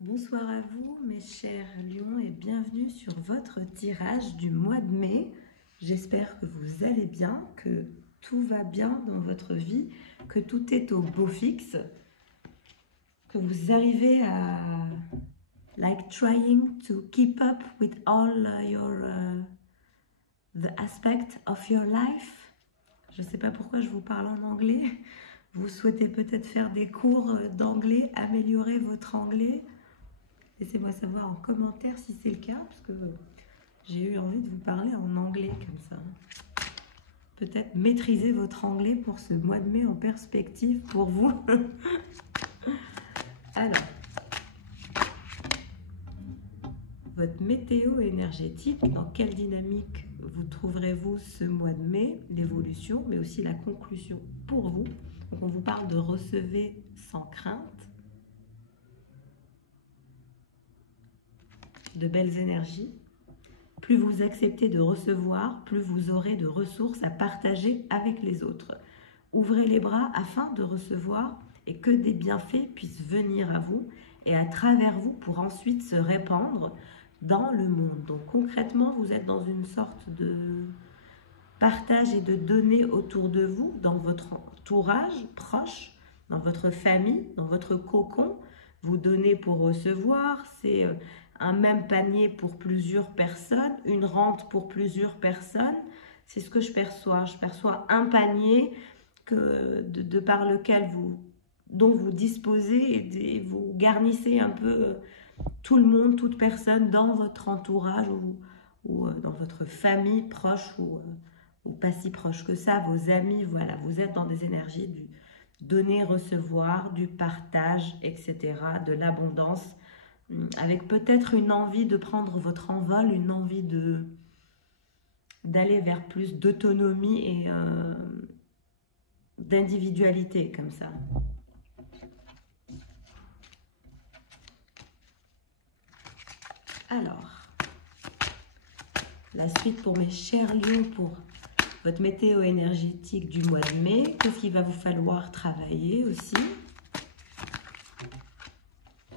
Bonsoir à vous mes chers lions et bienvenue sur votre tirage du mois de mai. J'espère que vous allez bien, que tout va bien dans votre vie, que tout est au beau fixe, que vous arrivez à trying to keep up with all the aspects of your life. Je ne sais pas pourquoi je vous parle en anglais. Vous souhaitez peut-être faire des cours d'anglais, améliorer votre anglais. Laissez-moi savoir en commentaire si c'est le cas, parce que j'ai eu envie de vous parler en anglais comme ça. Peut-être maîtriser votre anglais pour ce mois de mai en perspective pour vous. Alors, votre météo énergétique, dans quelle dynamique vous trouverez-vous ce mois de mai, l'évolution, mais aussi la conclusion pour vous. Donc on vous parle de recevoir sans crainte, de belles énergies. Plus vous acceptez de recevoir, plus vous aurez de ressources à partager avec les autres. Ouvrez les bras afin de recevoir et que des bienfaits puissent venir à vous et à travers vous pour ensuite se répandre dans le monde. Donc concrètement, vous êtes dans une sorte de partage et de donner autour de vous, dans votre entourage proche, dans votre famille, dans votre cocon. Vous donnez pour recevoir, c'est un même panier pour plusieurs personnes, une rente pour plusieurs personnes. C'est ce que je perçois. Je perçois un panier de par lequel dont vous disposez et vous garnissez un peu tout le monde, toute personne dans votre entourage ou dans votre famille proche ou pas si proche que ça, vos amis. Voilà, vous êtes dans des énergies du donner, recevoir, du partage, etc., de l'abondance, avec peut-être une envie de prendre votre envol, une envie d'aller vers plus d'autonomie et d'individualité comme ça. Alors, la suite pour mes chers lions, pour votre météo énergétique du mois de mai. Qu'est-ce qu'il va vous falloir travailler aussi?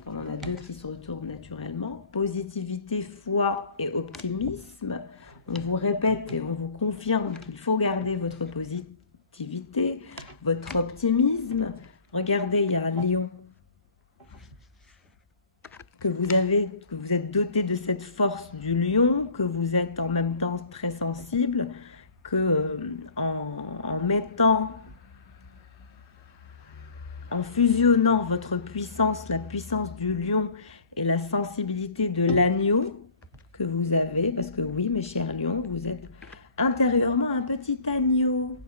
On en a deux qui se retournent naturellement. Positivité, foi et optimisme. On vous répète et on vous confirme qu'il faut garder votre positivité, votre optimisme. Regardez, il y a un lion que vous êtes doté de cette force du lion, que vous êtes en même temps très sensible, que en fusionnant votre puissance, la puissance du lion et la sensibilité de l'agneau que vous avez, parce que oui, mes chers lions, vous êtes intérieurement un petit agneau.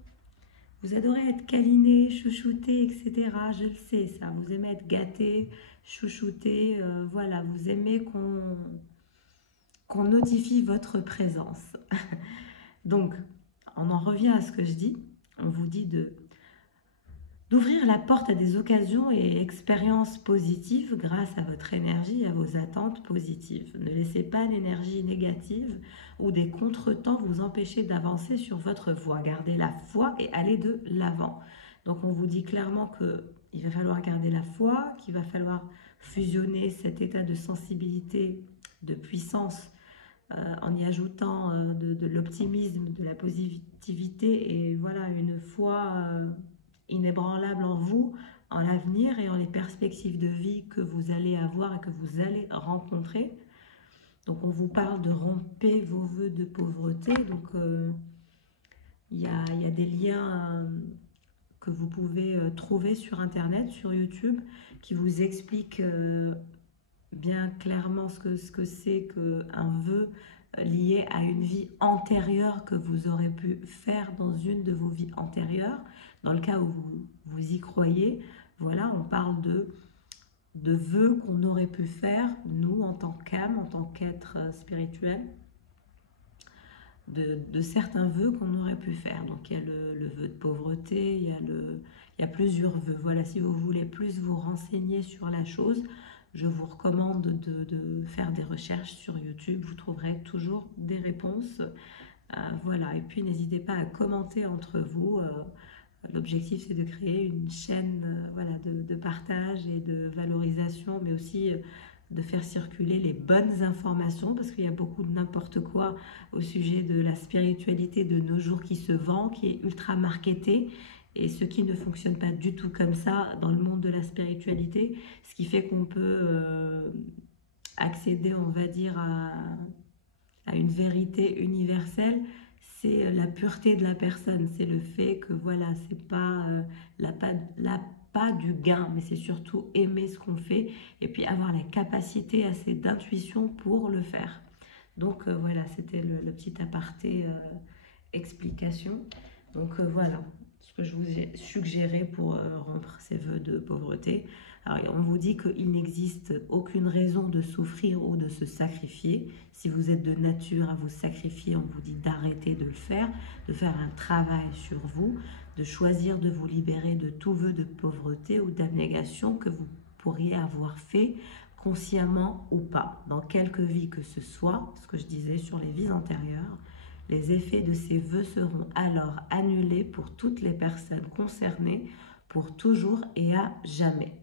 Vous adorez être câliné, chouchouté, etc. Je le sais, ça. Vous aimez être gâté, chouchouté. Voilà, vous aimez qu'on notifie votre présence. Donc, on en revient à ce que je dis. On vous dit d'ouvrir la porte à des occasions et expériences positives grâce à votre énergie et à vos attentes positives. Ne laissez pas l'énergie négative ou des contretemps vous empêcher d'avancer sur votre voie. Gardez la foi et allez de l'avant. Donc on vous dit clairement qu'il va falloir garder la foi, qu'il va falloir fusionner cet état de sensibilité, de puissance, en y ajoutant de l'optimisme, de la positivité et voilà, une foi inébranlable en vous, en l'avenir et en les perspectives de vie que vous allez avoir et que vous allez rencontrer. Donc on vous parle de romper vos vœux de pauvreté. Donc il y a des liens que vous pouvez trouver sur internet, sur YouTube, qui vous expliquent bien clairement ce que c'est qu'un vœu lié à une vie antérieure que vous aurez pu faire dans une de vos vies antérieures. Dans le cas où vous y croyez, voilà, on parle de vœux qu'on aurait pu faire, nous, en tant qu'âme, en tant qu'être spirituel, de certains vœux qu'on aurait pu faire. Donc il y a le vœu de pauvreté, il y a plusieurs vœux. Voilà, si vous voulez plus vous renseigner sur la chose, je vous recommande de faire des recherches sur YouTube. Vous trouverez toujours des réponses. Voilà, et puis n'hésitez pas à commenter entre vous. L'objectif, c'est de créer une chaîne voilà, de partage et de valorisation, mais aussi de faire circuler les bonnes informations, parce qu'il y a beaucoup de n'importe quoi au sujet de la spiritualité de nos jours qui se vend, qui est ultra marketé, et ce qui ne fonctionne pas du tout comme ça dans le monde de la spiritualité, ce qui fait qu'on peut accéder, on va dire, à une vérité universelle. C'est la pureté de la personne, c'est le fait que voilà, c'est pas pas du gain, mais c'est surtout aimer ce qu'on fait et puis avoir la capacité assez d'intuition pour le faire. Donc voilà, c'était le petit aparté explication. Donc voilà ce que je vous ai suggéré pour rompre ces vœux de pauvreté. Alors, on vous dit qu'il n'existe aucune raison de souffrir ou de se sacrifier. Si vous êtes de nature à vous sacrifier, on vous dit d'arrêter de le faire, de faire un travail sur vous, de choisir de vous libérer de tout vœu de pauvreté ou d'abnégation que vous pourriez avoir fait consciemment ou pas, dans quelque vie que ce soit, ce que je disais sur les vies antérieures. Les effets de ces vœux seront alors annulés pour toutes les personnes concernées, pour toujours et à jamais.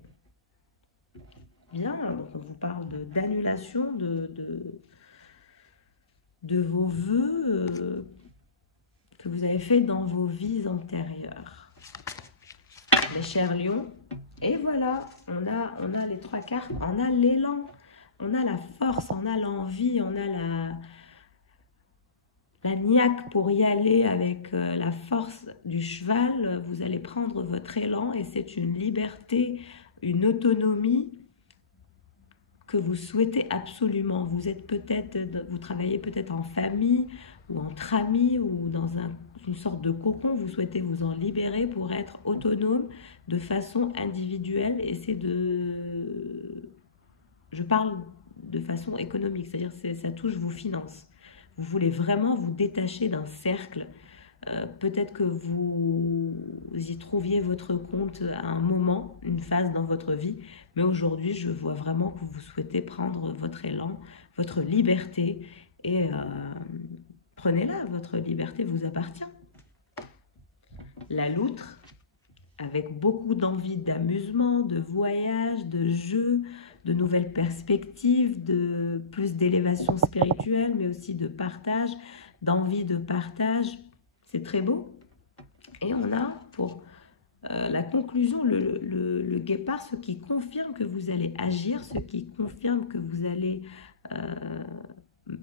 Bien, donc on vous parle d'annulation de vos vœux que vous avez fait dans vos vies antérieures. Les chers lions, et voilà, on a les 3 cartes, on a l'élan, on a la force, on a l'envie, on a la niaque pour y aller avec la force du cheval. Vous allez prendre votre élan et c'est une liberté, une autonomie que vous souhaitez absolument. Vous travaillez peut-être en famille ou entre amis ou dans une sorte de cocon. Vous souhaitez vous en libérer pour être autonome de façon individuelle. Et je parle de façon économique, c'est-à-dire que ça touche vos finances. Vous voulez vraiment vous détacher d'un cercle. Peut-être que vous y trouviez votre compte à un moment, une phase dans votre vie, mais aujourd'hui, je vois vraiment que vous souhaitez prendre votre élan, votre liberté, et prenez-la, votre liberté vous appartient. La loutre, avec beaucoup d'envie d'amusement, de voyage, de jeu, de nouvelles perspectives, de plus d'élévation spirituelle, mais aussi de partage, d'envie de partage. C'est très beau. Et on a pour la conclusion le guépard, ce qui confirme que vous allez agir, ce qui confirme que vous allez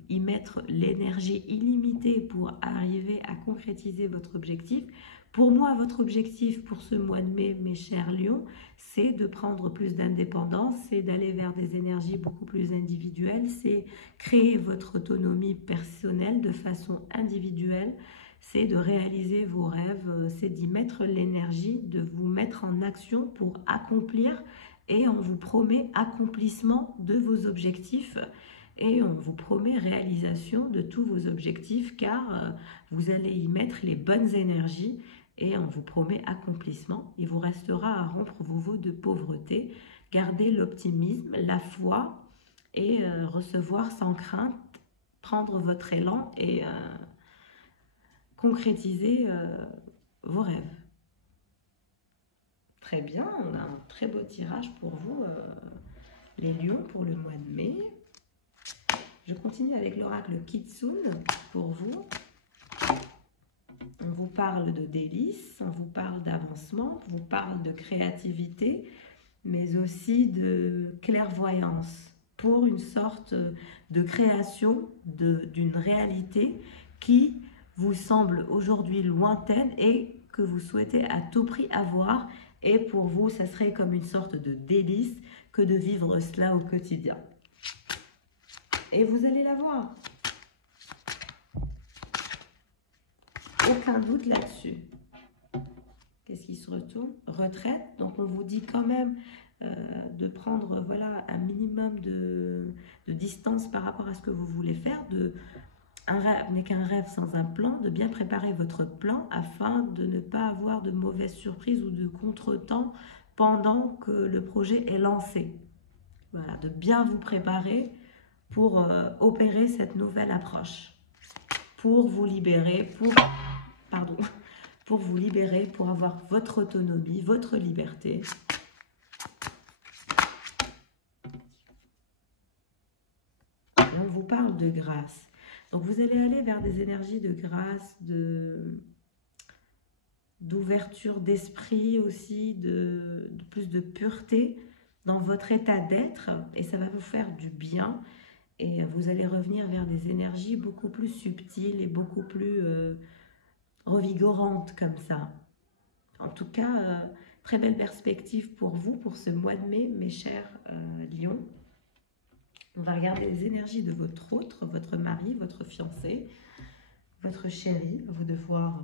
y mettre l'énergie illimitée pour arriver à concrétiser votre objectif. Pour moi, votre objectif pour ce mois de mai, mes chers lions, c'est de prendre plus d'indépendance, c'est d'aller vers des énergies beaucoup plus individuelles, c'est créer votre autonomie personnelle de façon individuelle, c'est de réaliser vos rêves, c'est d'y mettre l'énergie, de vous mettre en action pour accomplir, et on vous promet accomplissement de vos objectifs. Et on vous promet réalisation de tous vos objectifs car vous allez y mettre les bonnes énergies et on vous promet accomplissement. Il vous restera à rompre vos vœux de pauvreté, garder l'optimisme, la foi et recevoir sans crainte, prendre votre élan et concrétiser vos rêves. Très bien, on a un très beau tirage pour vous, les lions, pour le mois de mai. Je continue avec l'oracle Kitsune pour vous. On vous parle de délices, on vous parle d'avancement, on vous parle de créativité, mais aussi de clairvoyance pour une sorte de création d'une réalité qui vous semble aujourd'hui lointaine et que vous souhaitez à tout prix avoir. Et pour vous, ça serait comme une sorte de délice que de vivre cela au quotidien. Et vous allez la voir. Aucun doute là-dessus. Qu'est-ce qui se retourne? Retraite. Donc, on vous dit quand même de prendre voilà, un minimum de distance par rapport à ce que vous voulez faire. Un rêve n'est qu'un rêve sans un plan. De bien préparer votre plan afin de ne pas avoir de mauvaises surprises ou de contretemps pendant que le projet est lancé. Voilà, de bien vous préparer pour opérer cette nouvelle approche, pour vous libérer, pour vous libérer, pour avoir votre autonomie, votre liberté. de grâce. Donc vous allez aller vers des énergies de grâce, d'ouverture d'esprit aussi, de plus de pureté dans votre état d'être, et ça va vous faire du bien. Et vous allez revenir vers des énergies beaucoup plus subtiles et beaucoup plus revigorantes comme ça. En tout cas, très belle perspective pour vous, pour ce mois de mai, mes chers lions. On va regarder les énergies de votre autre, votre mari, votre fiancé, votre chéri. À vous de voir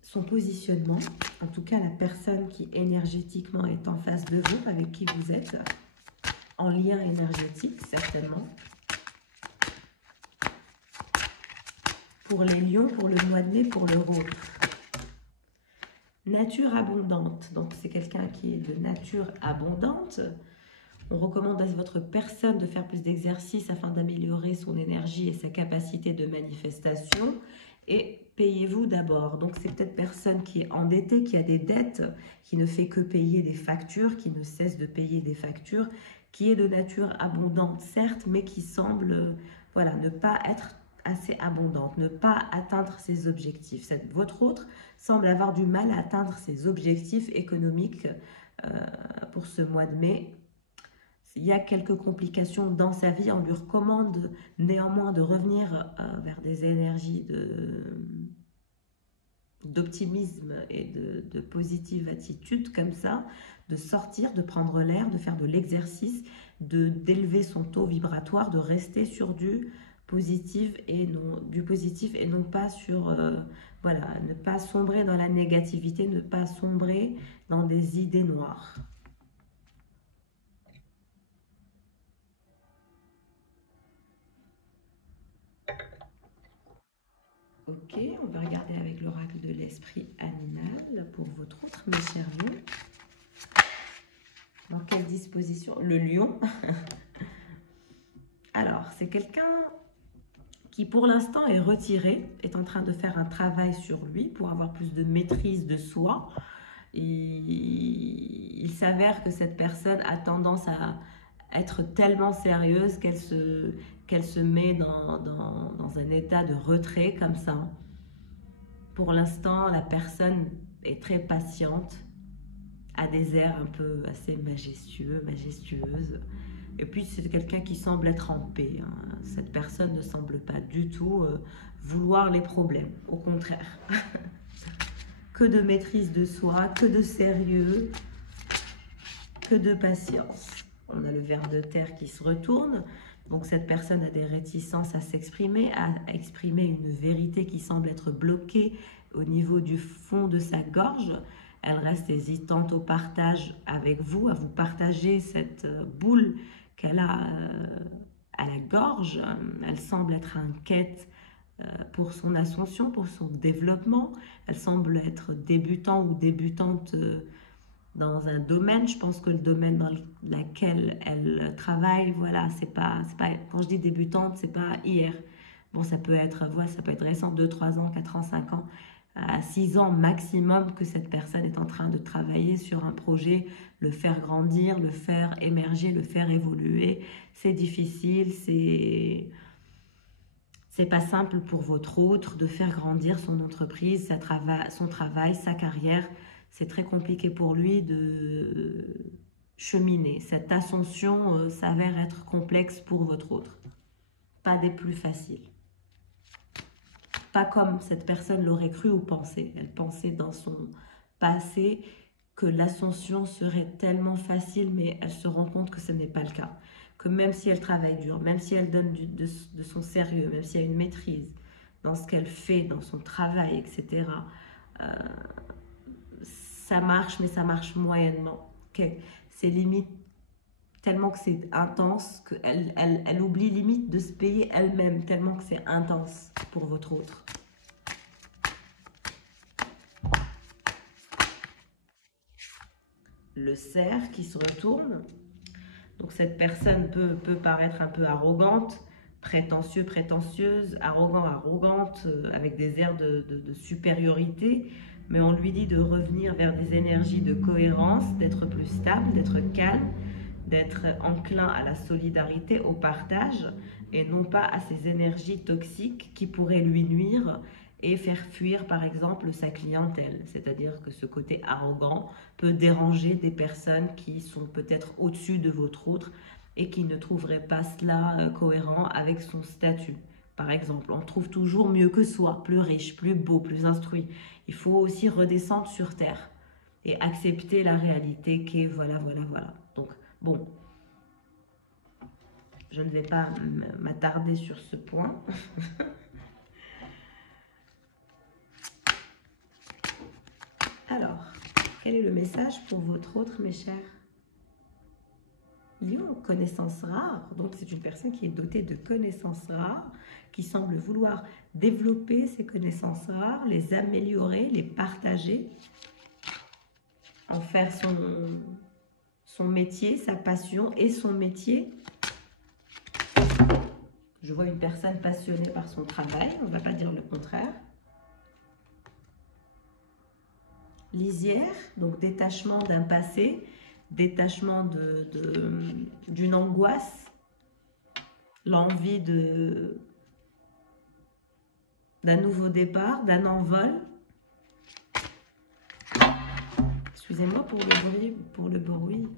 son positionnement. En tout cas, la personne qui énergétiquement est en face de vous, avec qui vous êtes, en lien énergétique, certainement. Pour les lions, pour le mois de mai, pour leur autre. Nature abondante. Donc, c'est quelqu'un qui est de nature abondante. On recommande à votre personne de faire plus d'exercices afin d'améliorer son énergie et sa capacité de manifestation. Et payez-vous d'abord. Donc, c'est peut-être personne qui est endettée, qui a des dettes, qui ne fait que payer des factures, qui ne cesse de payer des factures, qui est de nature abondante, certes, mais qui semble voilà, ne pas être assez abondante, ne pas atteindre ses objectifs. Votre autre semble avoir du mal à atteindre ses objectifs économiques pour ce mois de mai. Il y a quelques complications dans sa vie. On lui recommande néanmoins de revenir vers des énergies d'optimisme et de positive attitude comme ça, de sortir, de prendre l'air, de faire de l'exercice, d'élever son taux vibratoire, de rester sur du positif et non pas sur voilà, ne pas sombrer dans la négativité, ne pas sombrer dans des idées noires. Ok, on va regarder avec l'oracle de l'esprit animal pour votre autre, mes chers lions. Dans quelle disposition? Le lion. Alors, c'est quelqu'un qui pour l'instant est retiré, est en train de faire un travail sur lui pour avoir plus de maîtrise de soi. Il s'avère que cette personne a tendance à être tellement sérieuse qu'elle se met dans un état de retrait comme ça. Pour l'instant, la personne est très patiente, a des airs un peu assez majestueux, majestueuses. Et puis, c'est quelqu'un qui semble être en paix. Hein. Cette personne ne semble pas du tout vouloir les problèmes. Au contraire. Que de maîtrise de soi, que de sérieux, que de patience. On a le ver de terre qui se retourne. Donc, cette personne a des réticences à s'exprimer, à exprimer une vérité qui semble être bloquée au niveau du fond de sa gorge. Elle reste hésitante au partage avec vous, à vous partager cette boule qu'elle a à la gorge. Elle semble être inquiète pour son ascension, pour son développement. Elle semble être débutant ou débutante dans un domaine. Je pense que le domaine dans lequel elle travaille, voilà, c'est pas, quand je dis débutante, c'est pas hier. Bon, ça peut être récent, 2, 3 ans, 4 ans, 5 ans. À 6 ans maximum que cette personne est en train de travailler sur un projet, le faire grandir, le faire émerger, le faire évoluer. C'est difficile, c'est pas simple pour votre autre de faire grandir son entreprise, son travail, sa carrière. C'est très compliqué pour lui de cheminer. Cette ascension s'avère être complexe pour votre autre. Pas des plus faciles. Pas comme cette personne l'aurait cru ou pensé. Elle pensait dans son passé que l'ascension serait tellement facile, mais elle se rend compte que ce n'est pas le cas. Que même si elle travaille dur, même si elle donne de son sérieux, même s'il y a une maîtrise dans ce qu'elle fait, dans son travail, etc., ça marche, mais ça marche moyennement. C'est limite tellement que c'est intense qu'elle oublie limite de se payer elle-même, tellement que c'est intense pour votre autre. Le cerf qui se retourne. Donc cette personne peut paraître un peu arrogante, prétentieux, prétentieuse, arrogant, arrogante, avec des airs de supériorité, mais on lui dit de revenir vers des énergies de cohérence, d'être plus stable, d'être calme, d'être enclin à la solidarité, au partage, et non pas à ces énergies toxiques qui pourraient lui nuire et faire fuir par exemple sa clientèle. C'est-à-dire que ce côté arrogant peut déranger des personnes qui sont peut-être au-dessus de votre autre et qui ne trouveraient pas cela cohérent avec son statut. Par exemple, on trouve toujours mieux que soi, plus riche, plus beau, plus instruit. Il faut aussi redescendre sur terre et accepter la réalité qui est voilà, voilà, voilà. Donc, bon, je ne vais pas m'attarder sur ce point. Alors, quel est le message pour votre autre, mes chers Lion? Connaissances rares. Donc, c'est une personne qui est dotée de connaissances rares, qui semble vouloir développer ces connaissances rares, les améliorer, les partager, en faire son métier, sa passion et son métier. Je vois une personne passionnée par son travail, on ne va pas dire le contraire. Lisière, donc détachement d'un passé, détachement d'une angoisse, l'envie d'un nouveau départ, d'un envol. Excusez-moi pour le bruit.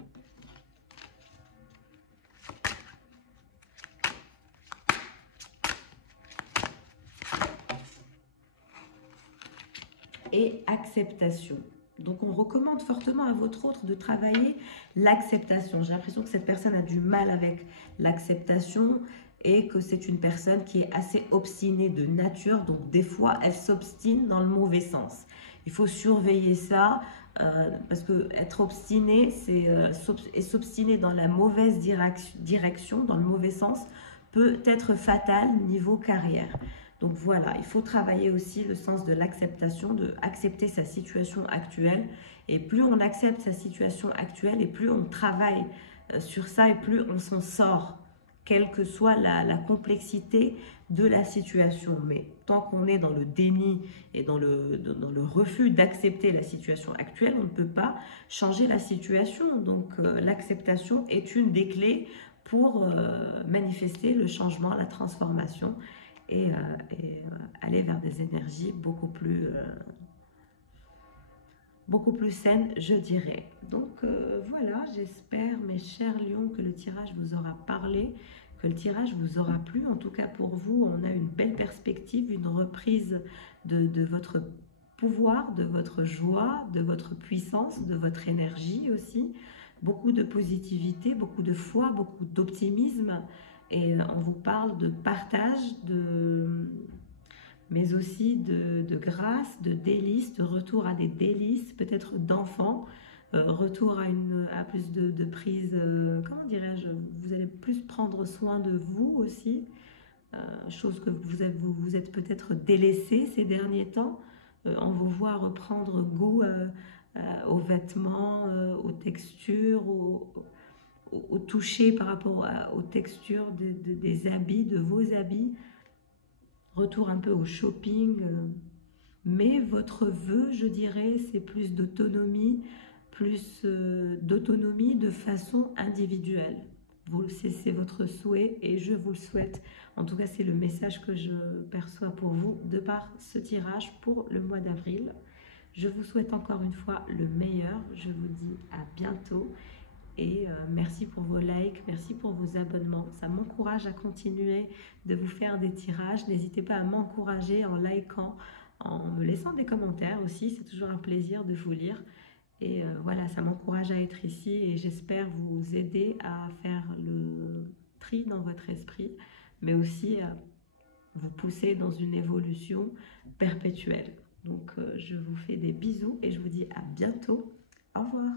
Et acceptation. Donc, on recommande fortement à votre autre de travailler l'acceptation. J'ai l'impression que cette personne a du mal avec l'acceptation et que c'est une personne qui est assez obstinée de nature. Donc, des fois, elle s'obstine dans le mauvais sens. Il faut surveiller ça parce que être obstiné, et s'obstiner dans la mauvaise direction, dans le mauvais sens, peut être fatal niveau carrière. Donc voilà, il faut travailler aussi le sens de l'acceptation, de accepter sa situation actuelle. Et plus on accepte sa situation actuelle et plus on travaille sur ça et plus on s'en sort, quelle que soit la complexité de la situation. Mais tant qu'on est dans le déni et dans le refus d'accepter la situation actuelle, on ne peut pas changer la situation. Donc l'acceptation est une des clés pour manifester le changement, la transformation et aller vers des énergies beaucoup plus saines, je dirais. Donc voilà, j'espère, mes chers lions, que le tirage vous aura parlé, que le tirage vous aura plu. En tout cas, pour vous, on a une belle perspective, une reprise de votre pouvoir, de votre joie, de votre puissance, de votre énergie aussi. Beaucoup de positivité, beaucoup de foi, beaucoup d'optimisme. Et on vous parle de partage, mais aussi de grâce, de délices, de retour à des délices, peut-être d'enfants, retour à plus de prise, comment dirais-je, vous allez plus prendre soin de vous aussi, chose que vous êtes peut-être délaissé ces derniers temps. On vous voit reprendre goût aux vêtements, aux textures, au toucher par rapport aux textures des habits, de vos habits. Retour un peu au shopping. Mais votre vœu, je dirais, c'est plus d'autonomie de façon individuelle. C'est votre souhait et je vous le souhaite. En tout cas, c'est le message que je perçois pour vous de par ce tirage pour le mois d'avril. Je vous souhaite encore une fois le meilleur. Je vous dis à bientôt. Et merci pour vos likes, merci pour vos abonnements. Ça m'encourage à continuer de vous faire des tirages. N'hésitez pas à m'encourager en likant, en me laissant des commentaires aussi. C'est toujours un plaisir de vous lire. Et voilà, ça m'encourage à être ici et j'espère vous aider à faire le tri dans votre esprit, mais aussi à vous pousser dans une évolution perpétuelle. Donc, je vous fais des bisous et je vous dis à bientôt. Au revoir.